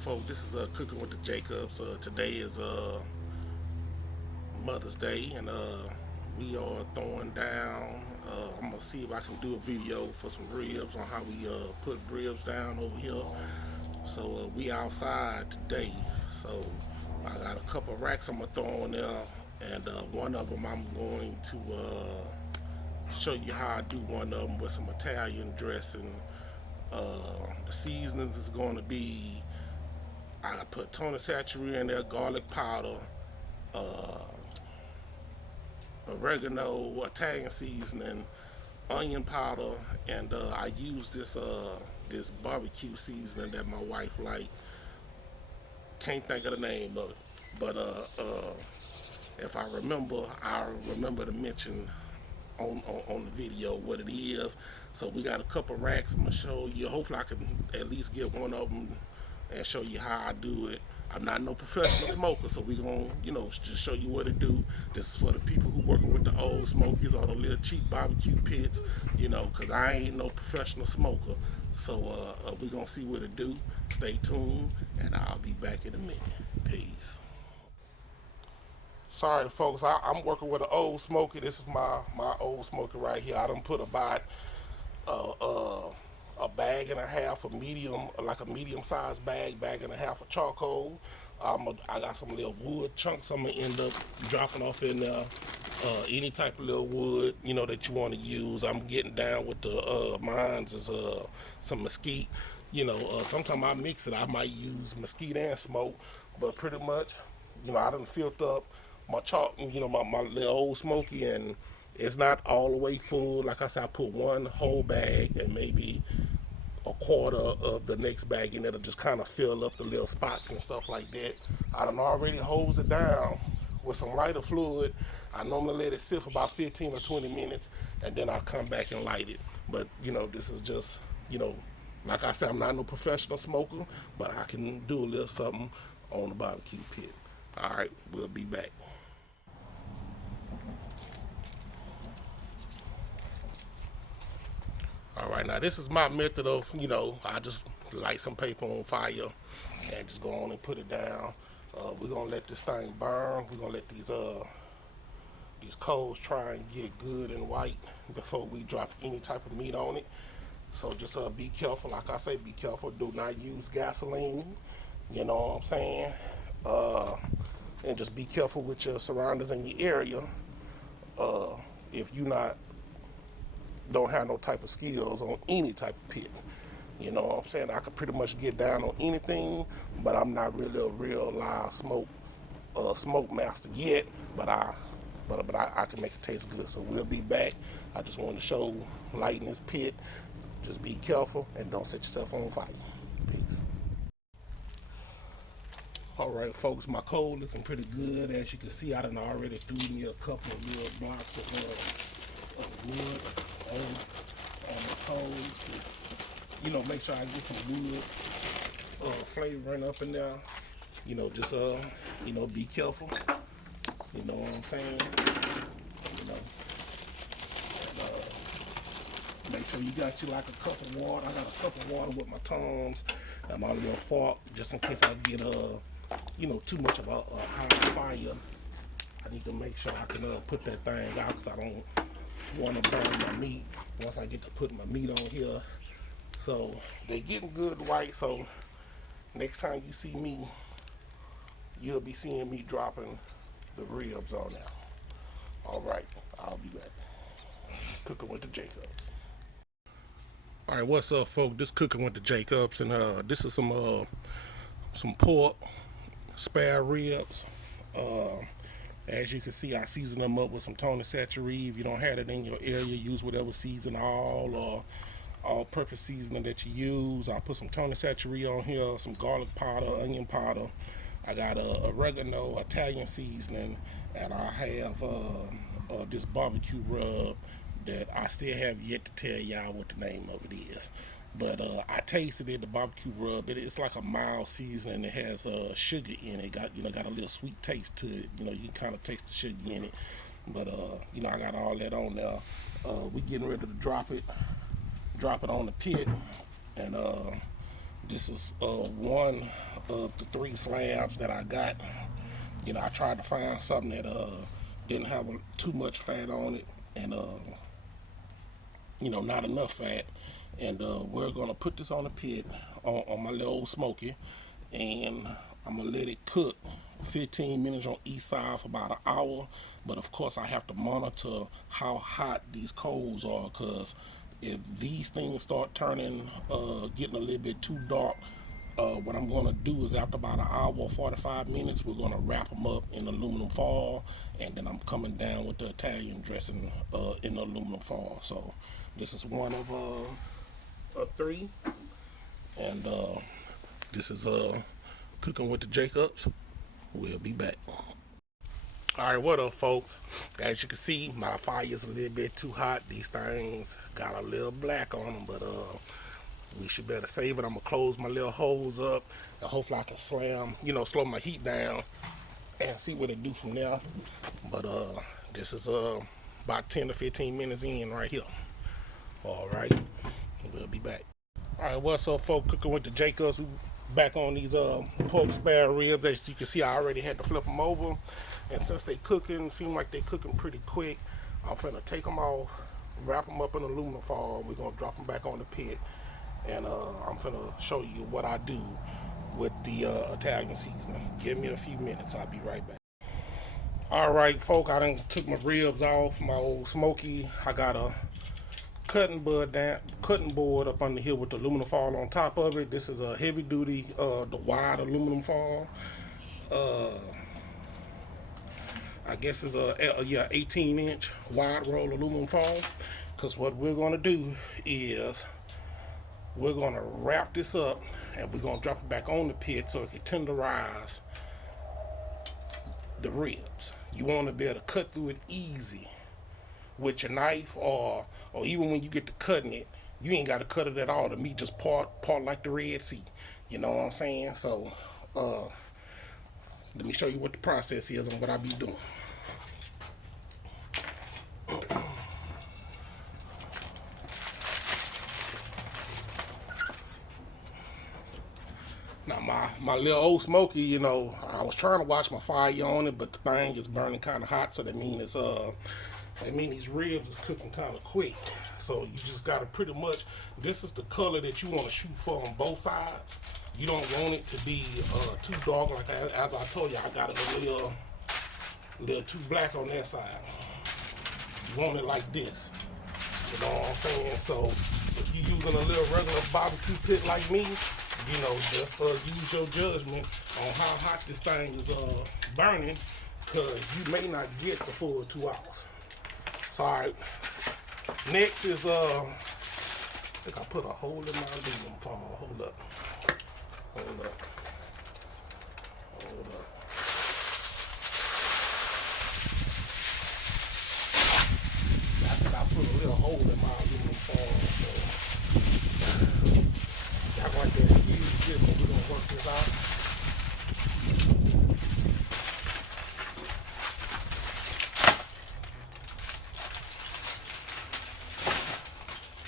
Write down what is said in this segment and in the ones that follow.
folks? This is Cooking with the Jacobs. Today is Mother's Day, and we are throwing down. I'm gonna see if I can do a video for some ribs on how we put ribs down over here. So we outside today. So I got a couple of racks I'm gonna throw in there, and one of them I'm going to show you how I do one of them with some Italian dressing. The seasonings is going to be, I put Tony Satchery in there, garlic powder, oregano, Italian seasoning, onion powder, and I use this barbecue seasoning that my wife like. Can't think of the name of it, but if I remember, I'll remember to mention on the video what it is. So we got a couple racks. I'm gonna show you. Hopefully, I can at least get one of them and show you how I do it. I'm not no professional smoker, so we gonna, just show you what to do. This is for the people who working with the old Smokies or the little cheap barbecue pits, cause I ain't no professional smoker. So we gonna see what it do. Stay tuned, and I'll be back in a minute. Peace. Sorry, folks. I'm working with an old Smoky. This is my old Smoky right here. I done put about a bag and a half of medium, like a medium-sized bag and a half of charcoal. I got some little wood chunks I'm gonna end up dropping off in there. Any type of little wood, that you want to use. I'm getting down with the mine's is some mesquite. Sometimes I mix it. I might use mesquite and smoke, but pretty much, I done filled up my chalk, my little old Smoky, and it's not all the way full. Like I said, I put one whole bag and maybe a quarter of the next bag, and it'll just kind of fill up the little spots and stuff like that. I done already hose it down with some lighter fluid. I normally let it sit for about 15 or 20 minutes, and then I'll come back and light it. But, this is just, like I said, I'm not no professional smoker, but I can do a little something on the barbecue pit. All right, we'll be back. All right, now this is my method of, I just light some paper on fire and just go on and put it down. We're gonna let this thing burn. We're gonna let these coals try and get good and white before we drop any type of meat on it. So just be careful. Like I say, be careful. Do not use gasoline. You know what I'm saying? And just be careful with your surroundings in your area. If you don't have no type of skills on any type of pit. You know what I'm saying? I could pretty much get down on anything, but I'm not really a real live smoke master yet. But I can make it taste good. So we'll be back. I just wanted to show lighting this pit. Just be careful and don't set yourself on fire. Peace. All right, folks, my coal looking pretty good. As you can see, I done already threw me a couple of little blocks of wood on the coals. Make sure I get some wood flavoring up in there. Just be careful. You know what I'm saying? Make sure you got you like a cup of water. I got a cup of water with my tongs and my little fork, just in case I get too much of a high fire. I need to make sure I can put that thing out, because I don't want to burn my meat once I get to put my meat on here. So they getting good white. So next time you see me, you'll be seeing me dropping the ribs on now. All right, I'll be back. Cooking with the Jacobs. All right, what's up, folks? This Cooking with the Jacobs, and this is some pork spare ribs. As you can see, I season them up with some Tony Satchery. If you don't have it in your area, use whatever season or all-purpose seasoning that you use. I'll put some Tony Satchery on here, some garlic powder, onion powder. I got oregano, Italian seasoning, and I have this barbecue rub that I still have yet to tell y'all what the name of it is. But I tasted it, the barbecue rub. It's like a mild seasoning. It has sugar in it. Got a little sweet taste to it. You can kind of taste the sugar in it. But I got all that on there. We getting ready to drop it on the pit, and This is one of the 3 slabs that I got. You know, I tried to find something that didn't have too much fat on it, and you know, not enough fat. And we're gonna put this on the pit on my little old Smokey, and I'm gonna let it cook 15 minutes on each side for about an hour. But of course I have to monitor how hot these coals are, because if these things start turning getting a little bit too dark, what I'm going to do is after about an hour or 45 minutes, we're going to wrap them up in aluminum foil, and then I'm coming down with the Italian dressing in aluminum foil. So this is one of 3, and this is cooking with the Jacobs. We'll be back. Alright, what up, folks? As you can see, my fire is a little bit too hot. These things got a little black on them, but we should better save it. I'm gonna close my little holes up, and hopefully I can slow my heat down and see what it do from there. But this is about 10 to 15 minutes in right here. Alright, we'll be back. Alright, what's up, folks? Cooking with the Jacobs. We back on these pork spare ribs. As you can see, I already had to flip them over, and since they cooking, seem like they cooking pretty quick, I'm finna take them off, wrap them up in aluminum foil. We're gonna drop them back on the pit, and I'm finna show you what I do with the Italian seasoning. Give me a few minutes, I'll be right back. Alright, folk, I done took my ribs off my old Smokey. I got a cutting board up under here with the aluminum foil on top of it. This is a heavy duty, the wide aluminum foil. I guess it's a 18-inch wide roll aluminum foil. Because what we're gonna do is we're gonna wrap this up, and we're gonna drop it back on the pit so it can tenderize the ribs. You want to be able to cut through it easy with your knife, or even when you get to cutting it, you ain't got to cut it at all. The meat just part like the Red Sea. You know what I'm saying? So let me show you what the process is and what I be doing. Now my little old Smokey, you know, I was trying to watch my fire on it, but the thing is burning kind of hot, so that means these ribs is cooking kind of quick. So you just gotta pretty much, this is the color that you want to shoot for on both sides. You don't want it to be too dark, like as I told you, I got it a little too black on that side. You want it like this. You know what I'm saying? So if you're using a little regular barbecue pit like me, you know, just use your judgment on how hot this thing is burning, because you may not get the full 2 hours. So, all right. Next is I think I put a hole in my aluminum foil. Hold up. I think I put a little hole in my aluminum foil. So y'all like that excuse this, but we're gonna work this out.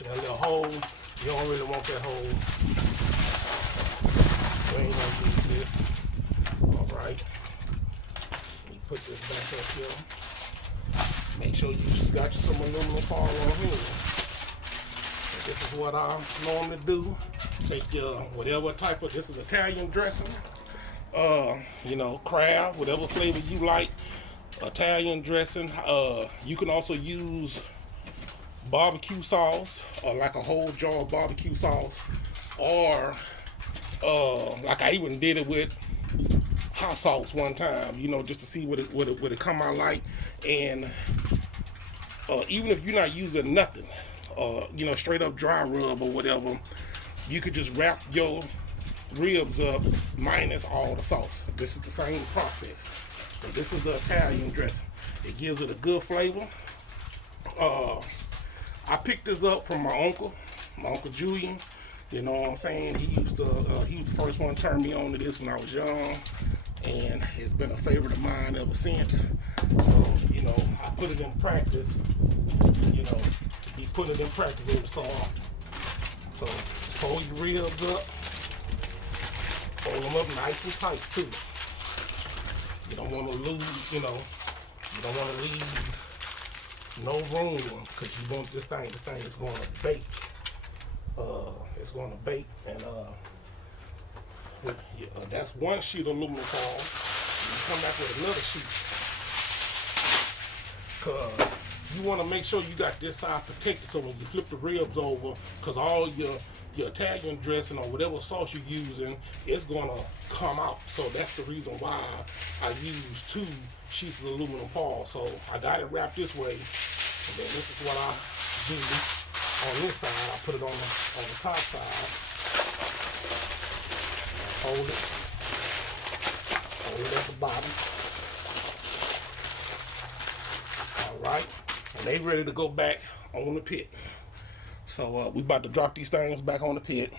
That little hole, you don't really want that hole. We ain't gonna use this. Alright. Let me put this back up here. Make sure you just got you some aluminum foil on here. And this is what I normally do. Take your whatever type of, this is Italian dressing. You know, crab, whatever flavor you like. Italian dressing. You can also use barbecue sauce, or like a whole jar of barbecue sauce, or like I even did it with hot sauce one time, you know, just to see what it come out like. And even if you're not using nothing, you know, straight up dry rub or whatever, you could just wrap your ribs up minus all the sauce. This is the same process, but this is the Italian dressing. It gives it a good flavor. I picked this up from my uncle Julian. You know what I'm saying? He was the first one to turn me on to this when I was young, and it's been a favorite of mine ever since. So, you know, I put it in practice. You know, he put it in practice every so often. So fold your ribs up, Hold them up nice and tight too. You don't want to lose, you don't want to leave no room because you want this thing is going to bake. It's going to bake, and that's one sheet of aluminum foil. You come back with another sheet because you want to make sure you got this side protected so when you flip the ribs over, because all your Italian dressing or whatever sauce you're using is going to come out. So that's the reason why I use 2 sheets of aluminum foil. So I got it wrapped this way, and then this is what I do on this side. I put it on the top side. Hold it at the bottom. All right, and they ready to go back on the pit. So we about to drop these things back on the pit.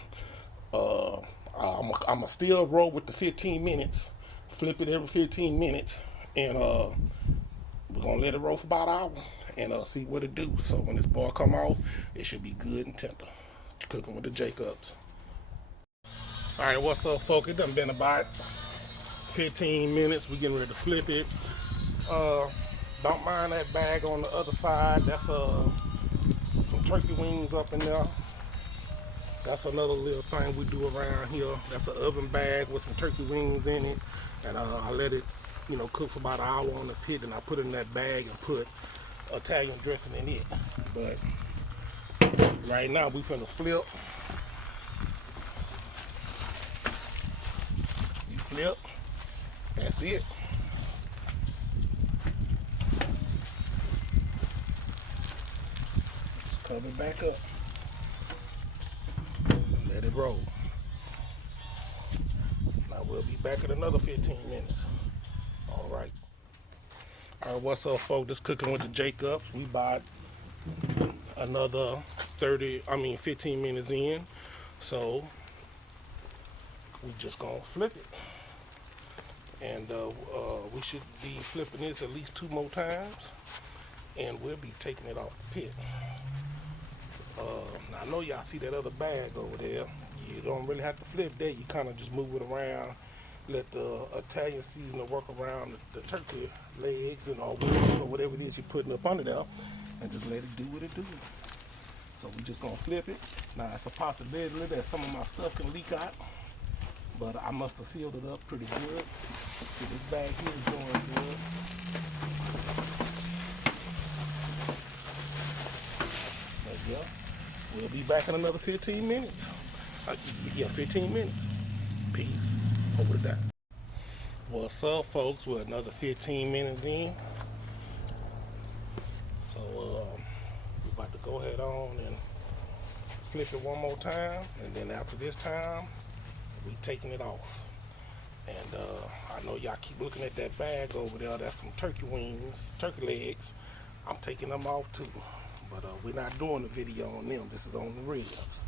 I'm still roll with the 15 minutes, flip it every 15 minutes, and we're gonna let it roll for about an hour and see what it do. So when this boy come out, it should be good and tender. Cooking with the Jacobs. All right, what's up, folks? It done been about 15 minutes. We getting ready to flip it. Don't mind that bag on the other side. That's some turkey wings up in there. That's another little thing we do around here. That's an oven bag with some turkey wings in it, and I let it, cook for about an hour on the pit, and I put it in that bag and put Italian dressing in it. But right now we finna flip. You flip. That's it. Just cover it back up. Let it roll. Now we'll be back in another 15 minutes. All right. All right, what's up, folks? This Cooking with the Jacobs. We bought another 15 minutes in. So we just gonna flip it. And we should be flipping this at least 2 more times. And we'll be taking it off the pit. Now I know y'all see that other bag over there. You don't really have to flip that. You kind of just move it around, let the Italian seasoning work around the turkey legs and all wings or whatever it is you're putting up under there, and just let it do what it do. So we just gonna flip it. Now it's a possibility that some of my stuff can leak out, but I must have sealed it up pretty good. See, this bag here is doing good. There you go. We'll be back in another 15 minutes. 15 minutes. Peace. Over to that. What's up, folks? We're another 15 minutes in. So we're about to go ahead on and flip it one more time, and then after this time, we taking it off. And I know y'all keep looking at that bag over there. That's some turkey wings, turkey legs. I'm taking them off too. But we're not doing the video on them. This is on the ribs.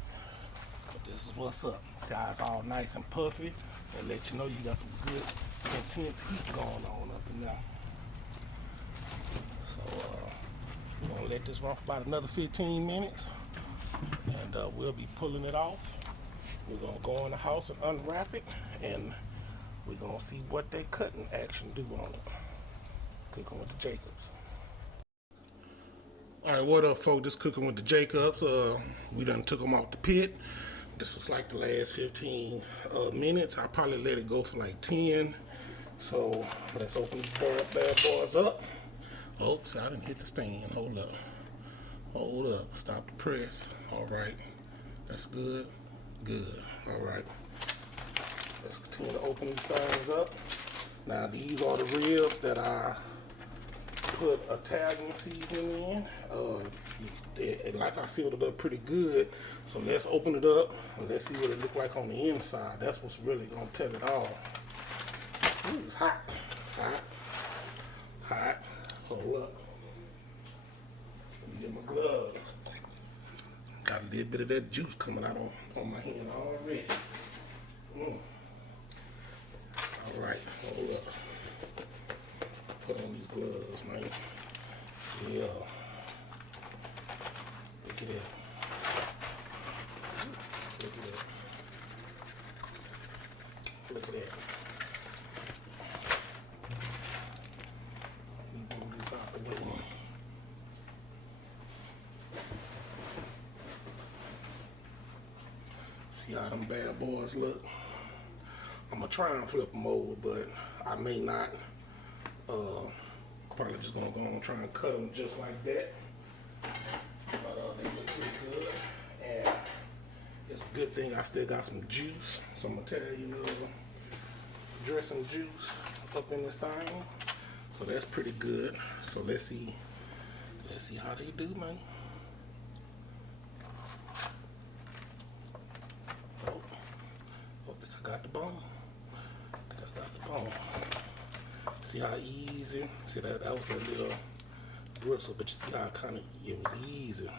But this is what's up. See how it's all nice and puffy? And let you know you got some good, intense heat going on up in there. So we're gonna let this run for about another 15 minutes. And we'll be pulling it off. We're gonna go in the house and unwrap it. And we're gonna see what they cutting action do on it. Cooking with the Jacobs. All right, what up, folks? This Cooking with the Jacobs. We done took them off the pit. This was like the last 15 minutes. I probably let it go for like 10. So let's open these bad boys up. Oops, I didn't hit the stand. Hold up. Hold up. Stop the press. All right. That's good. Good. All right. Let's continue to open these things up. Now, these are the ribs that I put Italian seasoning in. Like I sealed it up pretty good. So let's open it up and let's see what it look like on the inside. That's what's really gonna tell it all. Ooh, it's hot. It's hot. Hot. Hold up. Let me get my gloves. Got a little bit of that juice coming out on my hand already. All right, hold up. Put on these gloves, man. Yeah. Look at that. Look at that. Look See how them bad boys look? I'm gonna try and flip them over, but I may not. Probably just gonna go on and try and cut them just like that. But they look pretty good, and it's a good thing I still got some juice, some Italian dressing juice up in this thing. So that's pretty good. So let's see how they do, man. Oh, I think I got the bone. See how easy? See that was a little bristle, but you see how it was easy.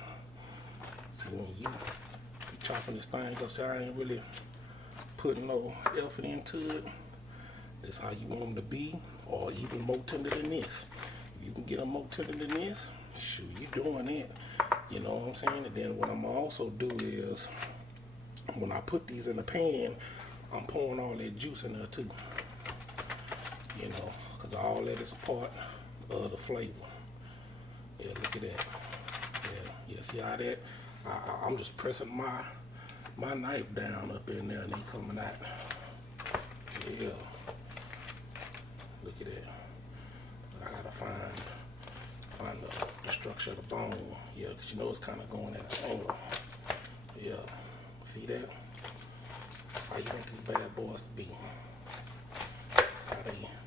See when you be chopping this thing up, see I ain't really putting no effort into it. That's how you want them to be, or even more tender than this. You can get them more tender than this, shoot, you doing it. You know what I'm saying? And then what I'm also do is, when I put these in the pan, I'm pouring all that juice in there too. You know, because all that is a part of the flavor. Yeah, look at that. Yeah, see how that? I'm just pressing my knife down up in there and they coming out. Yeah. Look at that. I gotta find the structure of the bone. Yeah, because you know it's kind of going at an angle. Yeah. See that? That's how you want these bad boys to be.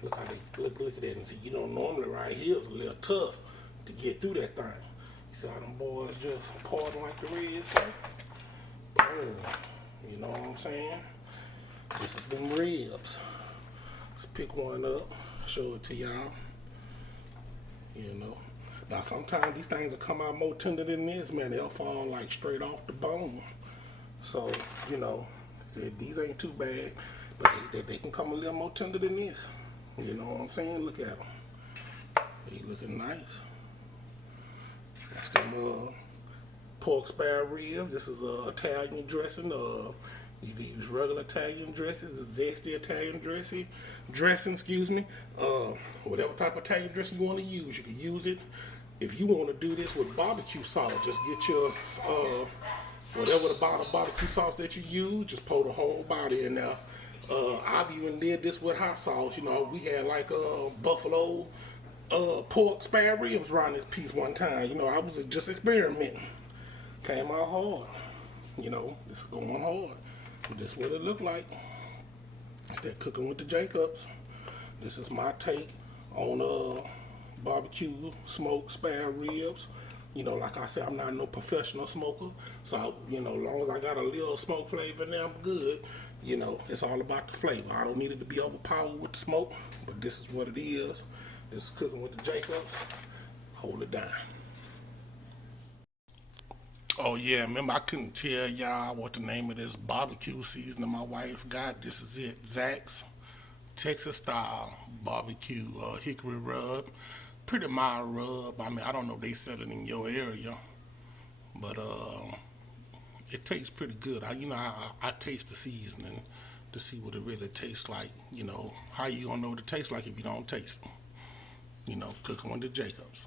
Look at that, and see, you know, normally right here is a little tough to get through that thing. You see how them boys just parting like the Reds say? Boom. You know what I'm saying? This is them ribs. Let's pick one up, show it to y'all. You know. Now sometimes these things will come out more tender than this, man. They'll fall like straight off the bone. So, you know, these ain't too bad, but they can come a little more tender than this. You know what I'm saying? Look at them. They looking nice. That's them pork spare ribs. This is Italian dressing. You can use regular Italian dressing, zesty Italian dressing, excuse me. Whatever type of Italian dressing you want to use, you can use it. If you want to do this with barbecue sauce, just get your whatever the barbecue sauce that you use, just pour the whole body in there. I've even did this with hot sauce. You know, we had like buffalo pork spare ribs around this piece one time. You know, I was just experimenting. Came out hard. You know, this is going hard. But this is what it looked like. It's that cooking with the Jacobs. This is my take on barbecue smoked spare ribs. You know, like I said, I'm not no professional smoker. So, you know, as long as I got a little smoke flavor in there, I'm good. You know, it's all about the flavor. I don't need it to be overpowered with the smoke, but this is what it is. This is cooking with the Jacobs. Hold it down. Oh yeah, remember I couldn't tell y'all what the name of this barbecue seasoning my wife got. This is it, Zach's Texas style barbecue hickory rub. Pretty mild rub. I mean, I don't know if they sell it in your area, but it tastes pretty good. I taste the seasoning to see what it really tastes like. You know, how you gonna know what it tastes like if you don't taste it? You know, cooking with the Jacobs.